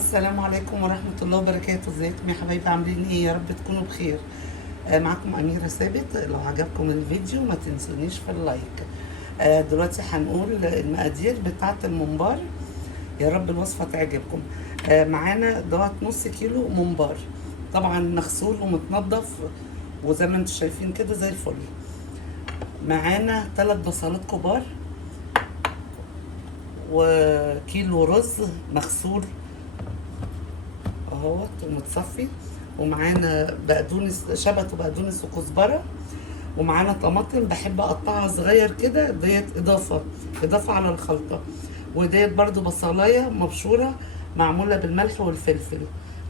السلام عليكم ورحمة الله وبركاته. ازيكم يا حبايبي؟ عاملين ايه؟ يا رب تكونوا بخير. معكم أميرة ثابت. لو عجبكم الفيديو ما تنسونيش في اللايك. دلوقتي هنقول المقادير بتاعة الممبار. يا رب الوصفة تعجبكم. معانا دوت نص كيلو ممبار، طبعا مغسول ومتنضف وزي ما انتم شايفين كده زي الفل. معانا 3 بصلات كبار، وكيلو رز مغسول اهوت ومتصفي، ومعانا بقدونس، شبت وبقدونس وكزبره، ومعانا طماطم بحب اقطعها صغير كده، ديت اضافه على الخلطه، وديت برضو بصلايه مبشوره معموله بالملح والفلفل،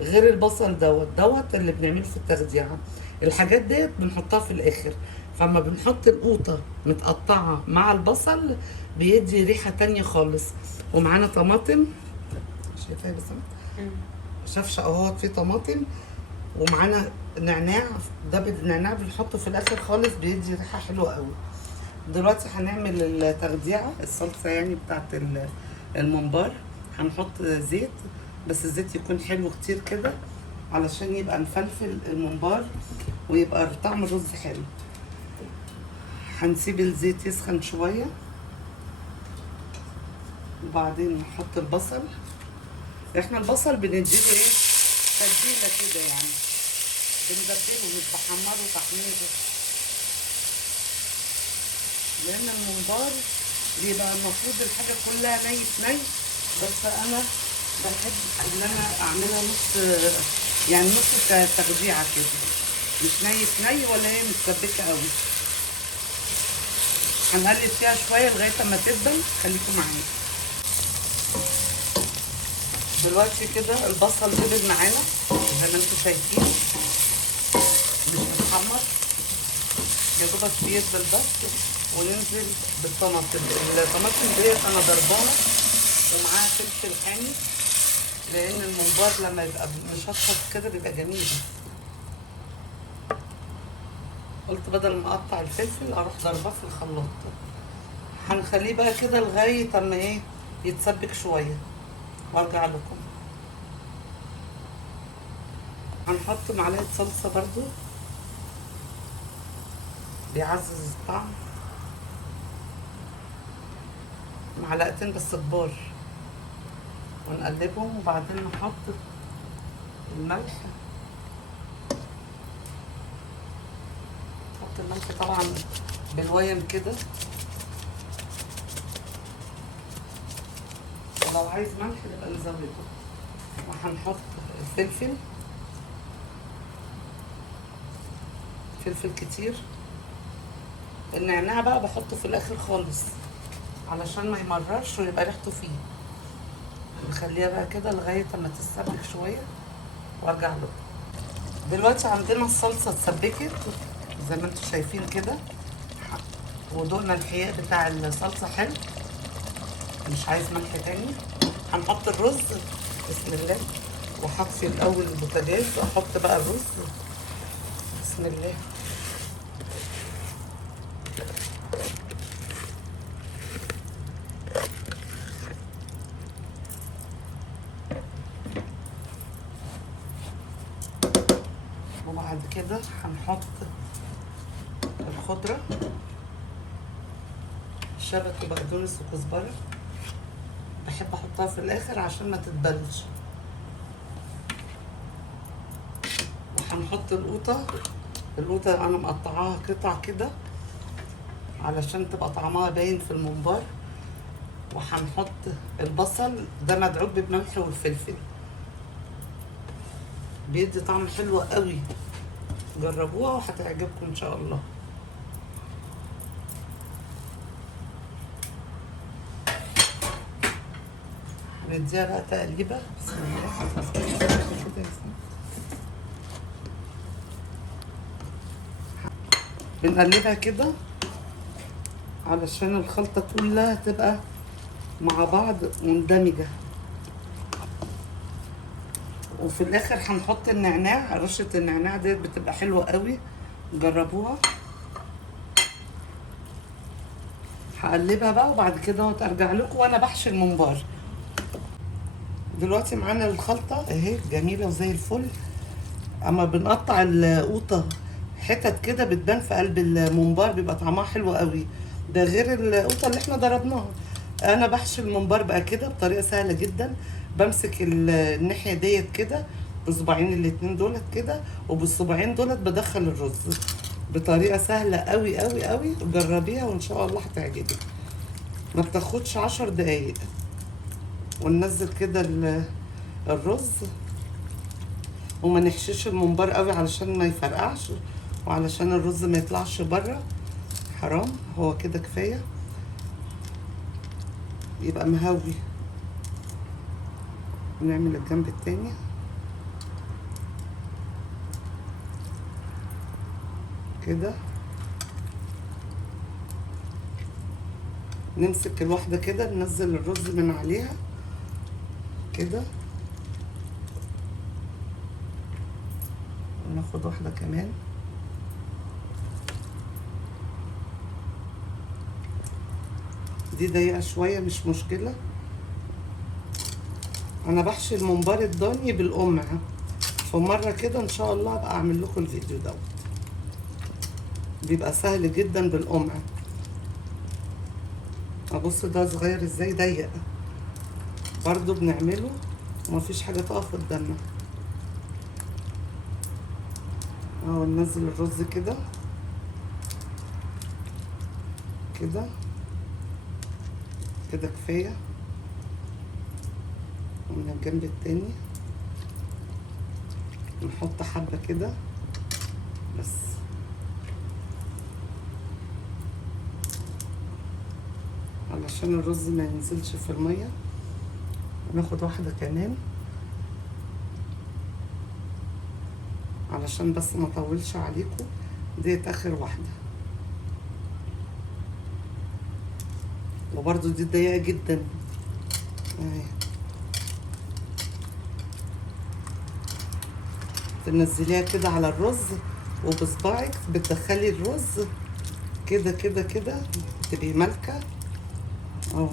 غير البصل دوت اللي بنعمله في التخديعه. الحاجات ديت بنحطها في الاخر، فاما بنحط القوطه متقطعه مع البصل بيدي ريحه تانية خالص. ومعانا طماطم، شايفاها بس شفشة اهوت، في طماطم، ومعانا نعناع. ده النعناع بنحطه في الاخر خالص بيدي ريحه حلوه قوي. دلوقتي هنعمل التخديعه، الصلصه يعني بتاعت الممبار. هنحط زيت، بس الزيت يكون حلو كتير كده علشان يبقى مفلفل الممبار ويبقى طعم الرز حلو. هنسيب الزيت يسخن شويه، وبعدين نحط البصل. احنا البصل بنديله ايه، تتبيله كده يعني، بنبدله مش بحمره تحميره، لان الممبار بيبقى المفروض الحاجه كلها ني، بس انا بحب ان انا اعملها يعني نص تخديعه كده، مش ني ولا هي متسبكه قوي. هنقلب فيها شويه لغايه اما تدبل، خليكم معايا. دلوقتي كده البصل دبل معانا زي ما انتم شايفين، مش متحمر، يا دوبك بيدبل بس. وننزل بالطماطم. الطماطم ديت انا ضرباها ومعاها فلفل حامي، لان الممبار لما يبقى مشطشط كده بيبقى جميل. قلت بدل ما اقطع الفلفل اروح ضرباه في الخلاط. هنخليه بقى كده لغايه اما ايه، يتسبك شويه وارجع لكم. هنحط معلقه صلصه برضو بيعزز الطعم، معلقتين بس كبار، ونقلبهم. وبعدين نحط الملح، نحط الملح طبعا بالويم كده، ولو عايز ملح نبقى نزوده. وهنحط الفلفل، فلفل كتير. النعناع بقى بحطه في الاخر خالص علشان ما يمررش ويبقى ريحته فيه. نخليها بقى كده لغايه اما تتسبك شويه وارجع لكم. دلوقتي عندنا الصلصه اتسبكت زي ما انتم شايفين كده، ودقنا الحياء بتاع الصلصه حلو، مش عايز ملح تاني. هنحط الرز، بسم الله. وهطفي الاول البوتاجاز واحط بقى الرز، بسم الله. وبعد كده هنحط الخضرة، شبت وبقدونس وكزبرة، بحب احطها في الاخر عشان ما تتبلش. وهنحط القوطة انا مقطعاها قطع كده علشان تبقى طعمها باين في الممبار. وهنحط البصل ده مدعوب بالملح والفلفل، بيدي طعم حلو قوي، جربوها وهتعجبكم ان شاء الله. نديها بقى تقليبه، بسم الله. بنقلبها كده علشان الخلطه كلها تبقى مع بعض مندمجه. وفي الاخر هنحط النعناع، رشه النعناع ديت بتبقى حلوه قوي، جربوها. هقلبها بقى وبعد كده ارجع لكم وانا بحشي الممبار. دلوقتي معانا الخلطه اهي جميله وزي الفل. اما بنقطع القوطه حتت كده بتبان في قلب الممبار، بيبقى طعمها حلو قوي، ده غير القوطه اللي احنا ضربناها. انا بحشي الممبار بقى كده بطريقه سهله جدا. بمسك الناحيه ديت كده بصباعين الاتنين دولت كده، وبالصباعين دولت بدخل الرز بطريقه سهله قوي قوي قوي. جربيها وان شاء الله هتعجبك. ما بتاخدش 10 دقايق. وننزل كده الرز، وما نحشيش الممبار قوي علشان ما يفرقعش، وعلشان الرز ما يطلعش بره، حرام. هو كده كفايه يبقى مهوي. ونعمل الجنب التاني كده. نمسك الواحده كده ننزل الرز من عليها كده، وناخد واحده كمان. دي ضيقه شويه مش مشكله. انا بحشي الممبار الضاني بالقمع، فمره كده ان شاء الله ابقى اعمل لكم الفيديو دوت. بيبقى سهل جدا بالقمع. ابص ده صغير ازاي، ضيق برضو بنعمله ومفيش حاجه تقف قدامنا. اهو ننزل الرز كده كده كده كفايه. ومن الجنب التاني نحط حبه كده بس. علشان الرز ما ينزلش في الميه. ناخد واحده كمان علشان بس ما اطولش عليكم. ديت اخر واحده، وبرده دي ضيقه جدا اهي. تنزليها كده على الرز وبصباعك بتدخلي الرز كده كده كده، تبقي مالكه اهو.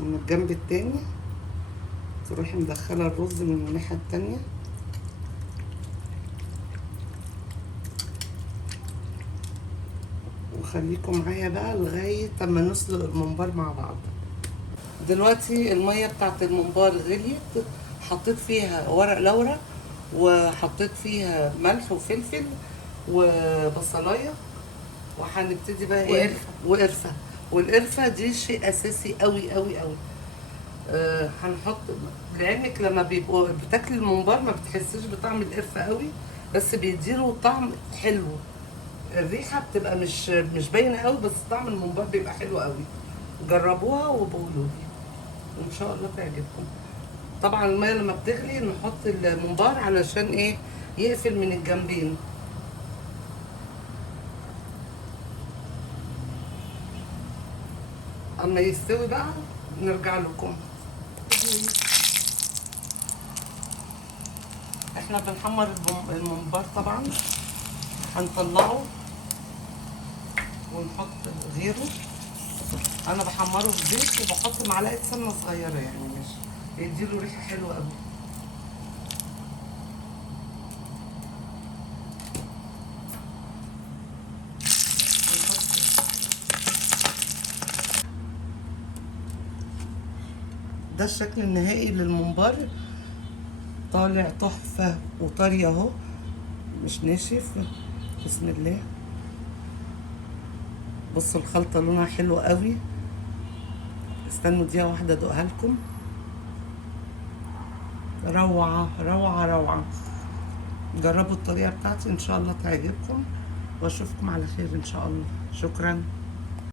من الجنب التاني تروحي مدخله الرز من الناحيه التانيه. وخليكم معايا بقى لغايه اما نسلق الممبار مع بعض. دلوقتي الميه بتاعت الممبار غليت، حطيت فيها ورق لورا، وحطيت فيها ملح وفلفل وبصلايه، وهنبتدي بقى ايه، وقرفه. والقرفه دي شيء اساسي قوي قوي قوي. هنحط، لعلمك لما بيبقوا بتاكلي الممبار ما بتحسيش بطعم القرفه قوي، بس بيديله طعم حلو. الريحه بتبقى مش باينه قوي، بس طعم الممبار بيبقى حلو قوي. جربوها وبقولوا لي وان شاء الله تعجبكم. طبعا الميه لما بتغلي نحط الممبار علشان ايه، يقفل من الجنبين. اما يستوي بقى نرجع لكم. احنا بنحمر الممبار طبعا، هنطلعه ونحط غيره. انا بحمره في زيت وبحط معلقه سمنه صغيره، يعني مش بيديله ريحه حلوه قوي. ده الشكل النهائي للممبار، طالع تحفه وطري اهو، مش ناشف. بسم الله. بصوا الخلطه لونها حلو قوي. استنوا دقيقه واحده ادوقها لكم. روعه روعه روعه. جربوا الطريقه بتاعتي ان شاء الله تعجبكم، واشوفكم على خير ان شاء الله. شكرا.